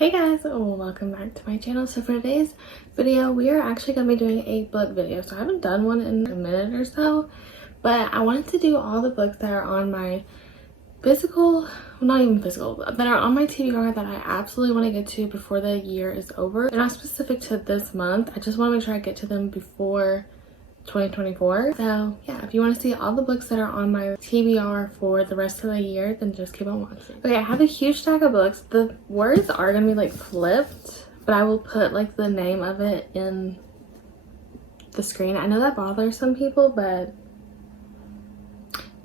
Hey guys, welcome back to my channel. So for today's video, we are actually going to be doing a book video. So I haven't done one in a minute or so, but I wanted to do all the books that are on my physical, well, not even physical, that are on my TBR that I absolutely want to get to before the year is over. They're not specific to this month. I just want to make sure I get to them before 2024. So yeah, if you want to see all the books that are on my TBR for the rest of the year, then just keep on watching. Okay, I have a huge stack of books. The words are gonna be like flipped, but I will put like the name of it in the screen. I know that bothers some people, but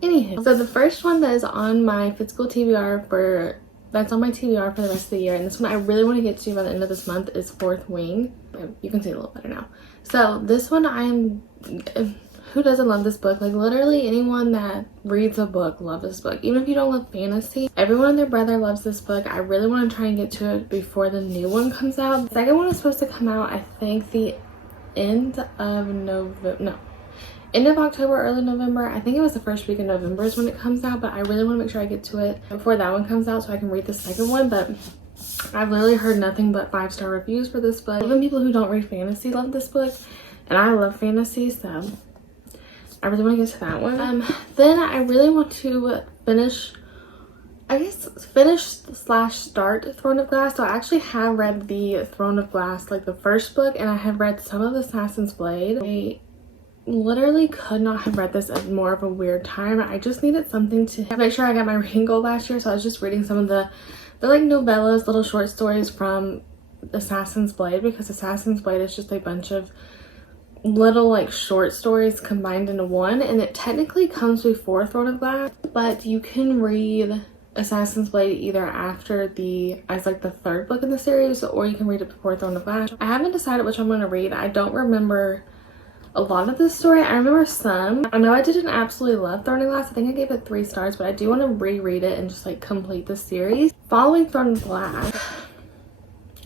anywho. So the first one that is on my physical TBR for the rest of the year, and this one I really want to get to by the end of this month, is Fourth Wing. You can see it a little better now. So this one, who doesn't love this book? Like literally anyone that reads a book loves this book. Even if you don't love fantasy, everyone and their brother loves this book. I really want to try and get to it before the new one comes out. The second one is supposed to come out, I think, the end of October, early November. I think it was the first week of November is when it comes out, but I really want to make sure I get to it before that one comes out so I can read the second one. But I've literally heard nothing but 5-star reviews for this book. Even people who don't read fantasy love this book, and I love fantasy, so I really want to get to that one. Then I really want to finish / start Throne of Glass. So I actually have read the Throne of Glass, like the first book, and I have read some of Assassin's Blade. I literally could not have read this at more of a weird time. I just needed something to make sure I got my reading goal last year, so I was just reading some of the like novellas, little short stories from Assassin's Blade, because Assassin's Blade is just a bunch of little like short stories combined into one, and it technically comes before Throne of Glass, but you can read Assassin's Blade either as like the third book in the series, or you can read it before Throne of Glass. I haven't decided which I'm going to read. I don't remember a lot of this story. I remember some. I know I didn't absolutely love Throne of Glass. I think I gave it 3 stars, but I do want to reread it and just like complete the series. Following Throne of Glass,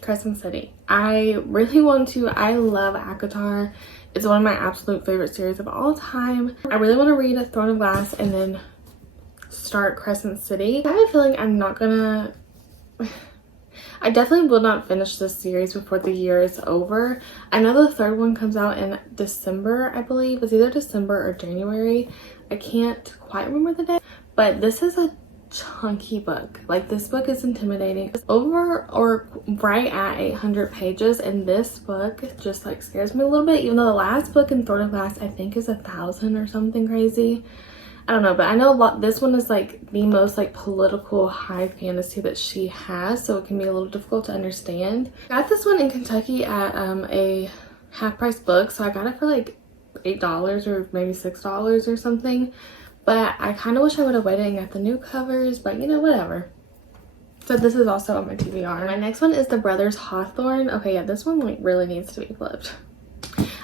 Crescent City. I really want to. I love ACOTAR. It's one of my absolute favorite series of all time. I really want to read Throne of Glass and then start Crescent City. I have a feeling I'm not gonna... I definitely will not finish this series before the year is over. I know the third one comes out in December, I believe. It's either December or January. I can't quite remember the day. But this is a chunky book. Like, this book is intimidating. It's over or right at 800 pages, and this book just like scares me a little bit, even though the last book in Throne of Glass I think is 1,000 or something crazy. I don't know, but I know this one is like the most like political high fantasy that she has, so it can be a little difficult to understand. I got this one in Kentucky at a half-price book, so I got it for like $8 or maybe $6 or something. But I kind of wish I would have waited and got the new covers, but you know, whatever. So this is also on my TBR. My next one is The Brothers Hawthorne. Okay, yeah, this one like really needs to be flipped.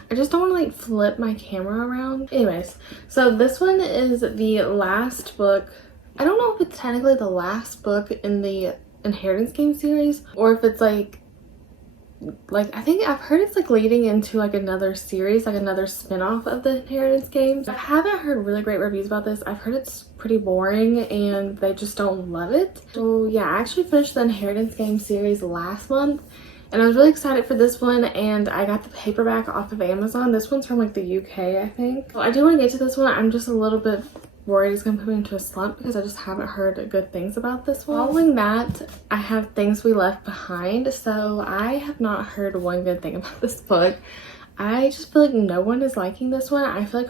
I just don't want to like flip my camera around. Anyways, so this one is the last book. I don't know if it's technically the last book in the Inheritance Game series, or if it's like I think I've heard it's like leading into like another series, like another spin-off of the Inheritance Games. I haven't heard really great reviews about this. I've heard it's pretty boring and they just don't love it. So yeah, I actually finished the Inheritance Game series last month, and I was really excited for this one, and I got the paperback off of Amazon. This one's from like the UK, I think. So I do want to get to this one. I'm just a little bit worried it's gonna put me into a slump because I just haven't heard good things about this one. Following that, I have Things We Left Behind. So I have not heard one good thing about this book. I just feel like no one is liking this one. I feel like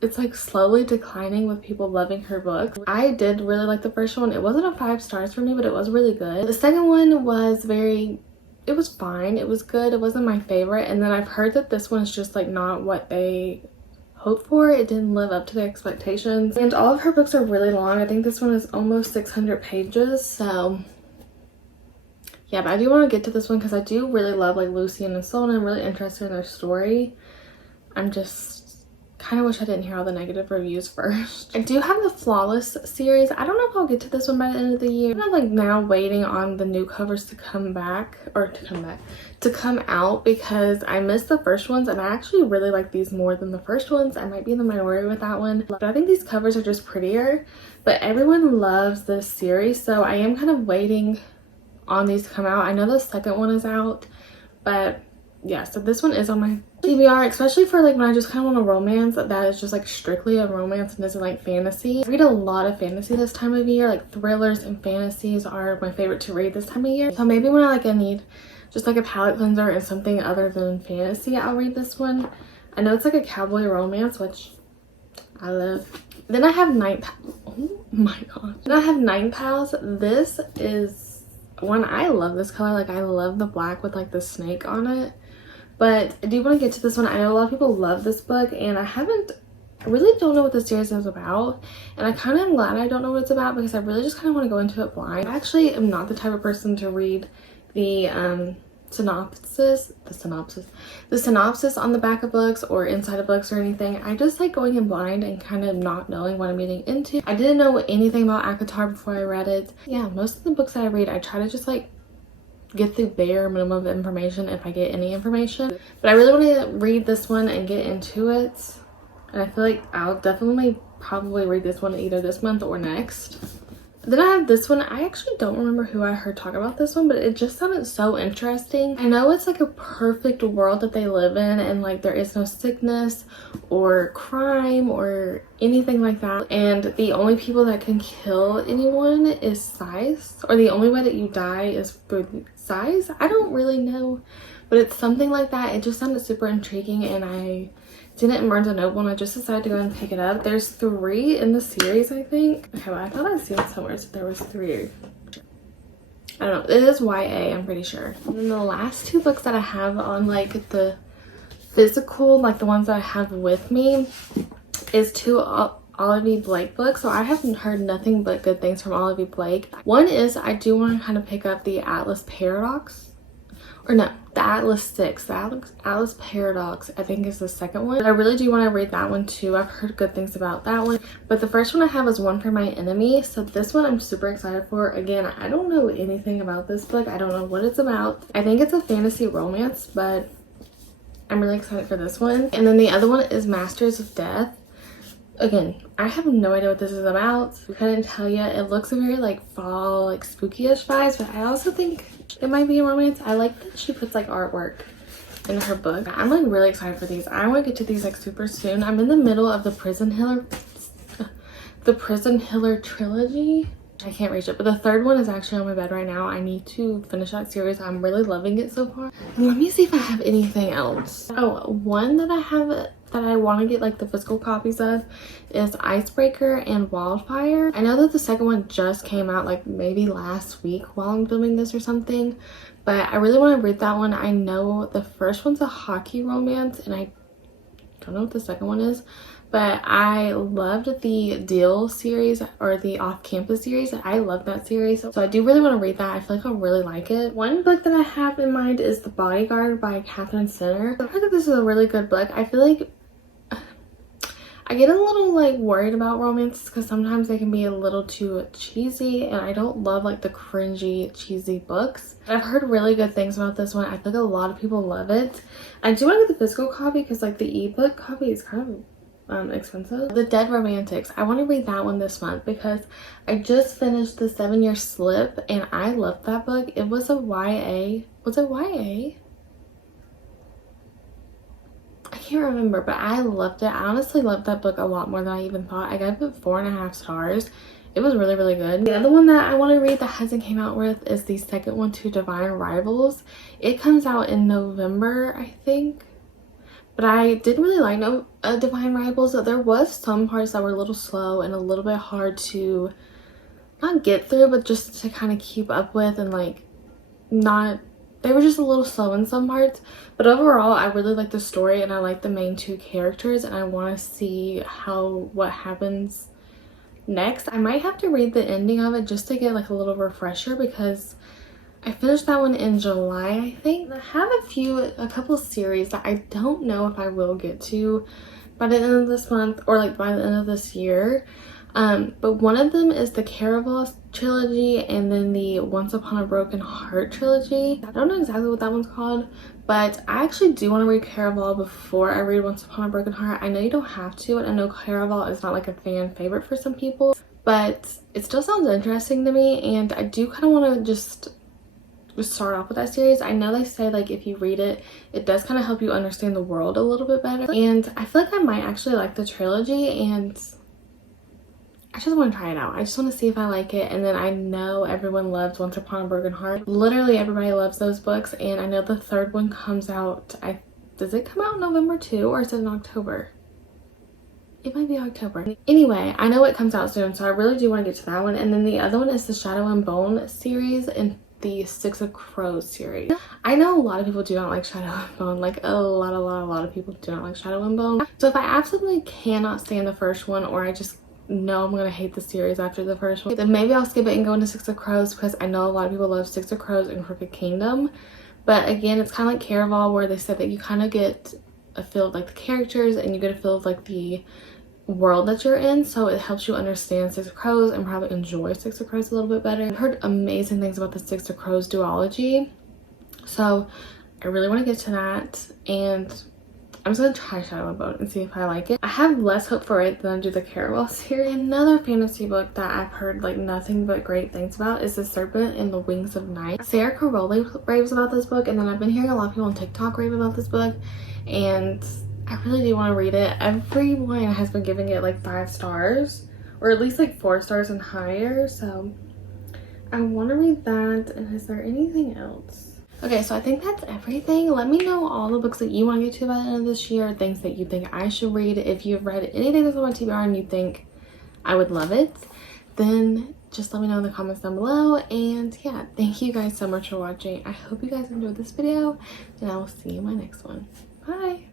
it's like slowly declining with people loving her book. I did really like the first one. It wasn't a 5 stars for me, but it was really good. The second one was it was fine. It was good. It wasn't my favorite. And then I've heard that this one's just like not what they hoped for. It didn't live up to their expectations, and all of her books are really long. I think this one is almost 600 pages, so yeah. But I do want to get to this one because I do really love like Lucy and Isolde. I'm really interested in their story. I'm just kind of wish I didn't hear all the negative reviews first. I do have the Flawless series. I don't know if I'll get to this one by the end of the year. I'm like now waiting on the new covers to come out because I missed the first ones, and I actually really like these more than the first ones. I might be in the minority with that one, but I think these covers are just prettier. But everyone loves this series, so I am kind of waiting on these to come out. I know the second one is out, but yeah, so this one is on my TBR, especially for like when I just kind of want a romance that is just like strictly a romance and isn't like fantasy. I read a lot of fantasy this time of year. Like thrillers and fantasies are my favorite to read this time of year. So maybe when I need just like a palette cleanser and something other than fantasy, I'll read this one. I know it's like a cowboy romance, which I love. Then I have oh my god. Then I have Night Pals. This is one, I love this color. Like I love the black with like the snake on it. But I do want to get to this one. I know a lot of people love this book, and I really don't know what the series is about. And I kind of am glad I don't know what it's about, because I really just kind of want to go into it blind. I actually am not the type of person to read the synopsis on the back of books or inside of books or anything. I just like going in blind and kind of not knowing what I'm getting into. I didn't know anything about ACOTAR before I read it. Yeah, most of the books that I read, I try to just like get the bare minimum of information if I get any information. But I really want to read this one and get into it. And I feel like I'll definitely probably read this one either this month or next. Then I have this one. I actually don't remember who I heard talk about this one, but it just sounded so interesting. I know it's like a perfect world that they live in, and like there is no sickness or crime or anything like that. And the only people that can kill anyone is size, or the only way that you die is through size. I don't really know, but it's something like that. It just sounded super intriguing, and I seen it in Barnes & Noble, and I just decided to go and pick it up. There's 3 in the series, I think. Okay, well, I thought I'd seen somewhere so there was 3. I don't know. It is YA, I'm pretty sure. And then the last 2 books that I have on like the physical, like the ones that I have with me, is 2 Olivia Blake books. So I haven't heard nothing but good things from Olivia Blake. One is I do want to kind of pick up the Atlas Paradox. Or no, the Atlas 6. The Atlas Paradox, I think, is the second one. But I really do want to read that one too. I've heard good things about that one. But the first one I have is One for My Enemy. So this one I'm super excited for. Again, I don't know anything about this book. I don't know what it's about. I think it's a fantasy romance, but I'm really excited for this one. And then the other one is Masters of Death. Again, I have no idea what this is about. I couldn't tell you. It looks very like fall, like spooky-ish vibes, but I also think it might be a romance. I like that she puts like artwork in her book. I'm like really excited for these. I want to get to these like super soon. I'm in the middle of the Prison Hiller trilogy. I can't reach it, but the third one is actually on my bed right now. I need to finish that series. I'm really loving it so far. Let me see if I have anything else. Oh, one that I have that I want to get like the physical copies of is Icebreaker and Wildfire. I know that the second one just came out like maybe last week while I'm filming this or something, but I really want to read that one. I know the first one's a hockey romance, and I don't know what the second one is, but I loved the Deal series, or the Off-Campus series. I love that series, so I do really want to read that. I feel like I'll really like it. One book that I have in mind is The Bodyguard by Catherine Sinner. I heard that this is a really good book. I feel like I get a little like worried about romances because sometimes they can be a little too cheesy, and I don't love like the cringy cheesy books. I've heard really good things about this one. I think a lot of people love it. I do want to get the physical copy because like the ebook copy is kind of expensive. The Dead Romantics, I want to read that one this month because I just finished the 7-Year Slip, and I loved that book. It was a YA. Was it YA? I can't remember, but I loved it. I honestly loved that book a lot more than I even thought. I gave it 4.5 stars. It was really, really good. The other one that I want to read that hasn't came out with is the second one to Divine Rivals. It comes out in November, I think. But I didn't really like Divine Rivals. There was some parts that were a little slow and a little bit hard to not get through, but just to kind of keep up with, and like not, they were just a little slow in some parts. But overall, I really like the story, and I like the main 2 characters, and I want to see what happens next. I might have to read the ending of it just to get like a little refresher, because I finished that one in July, I think. I have a couple series that I don't know if I will get to by the end of this month, or like by the end of this year. But one of them is the Caraval trilogy, and then the Once Upon a Broken Heart trilogy. I don't know exactly what that one's called, but I actually do want to read Caraval before I read Once Upon a Broken Heart. I know you don't have to, and I know Caraval is not like a fan favorite for some people, but it still sounds interesting to me, and I do kind of want to just start off with that series. I know they say like if you read it, it does kind of help you understand the world a little bit better, and I feel like I might actually like the trilogy, and I just want to try it out. I just want to see if I like it. And then I know everyone loves Once Upon a Broken Heart. Literally everybody loves those books, and I know the third one comes out, does it come out in November too, or is it in October? It might be October. Anyway, I know it comes out soon, so I really do want to get to that one. And then the other one is the Shadow and Bone series and the Six of Crows series. I know a lot of people do not like Shadow and Bone. Like a lot of people do not like Shadow and Bone. So if I absolutely cannot stand the first one, or I just know I'm gonna hate the series after the first one, then maybe I'll skip it and go into Six of Crows, because I know a lot of people love Six of Crows and Crooked Kingdom. But again, it's kind of like Caraval, where they said that you kind of get a feel of like the characters, and you get a feel of like the world that you're in, so it helps you understand Six of Crows and probably enjoy Six of Crows a little bit better. I've heard amazing things about the Six of Crows duology, so I really want to get to that, and I'm just gonna try Shadow and Bone and see if I like it. I have less hope for it than I do the Caraval series. Another fantasy book that I've heard like nothing but great things about is The Serpent and the Wings of Night. Sarah Caroli raves about this book, and then I've been hearing a lot of people on TikTok rave about this book, and I really do want to read it. Everyone has been giving it like 5 stars, or at least like 4 stars and higher, so I want to read that. And is there anything else? Okay, so I think that's everything. Let me know all the books that you want to get to by the end of this year, things that you think I should read. If you've read anything that's on my TBR and you think I would love it, then just let me know in the comments down below. And yeah, thank you guys so much for watching. I hope you guys enjoyed this video, and I will see you in my next one. Bye!